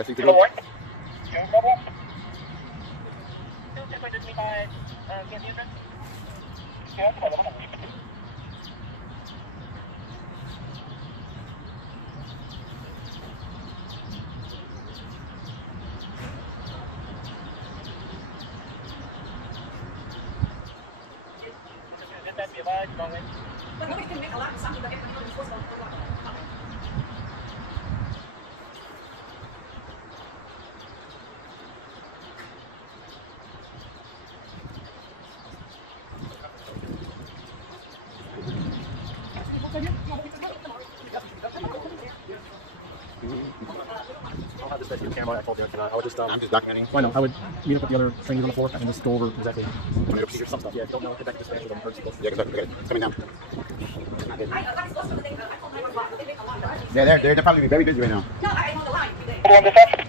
That's easy to go. I'll have this back to your camera. I told you I cannot. I would just I'm just documenting. I know. I would meet up with the other strangers on the floor and just go over exactly some stuff. Yeah, if you don't know, get back to dispatch with them. Yeah, because it's coming down. Yeah, they're probably very busy right now. No, I know the line.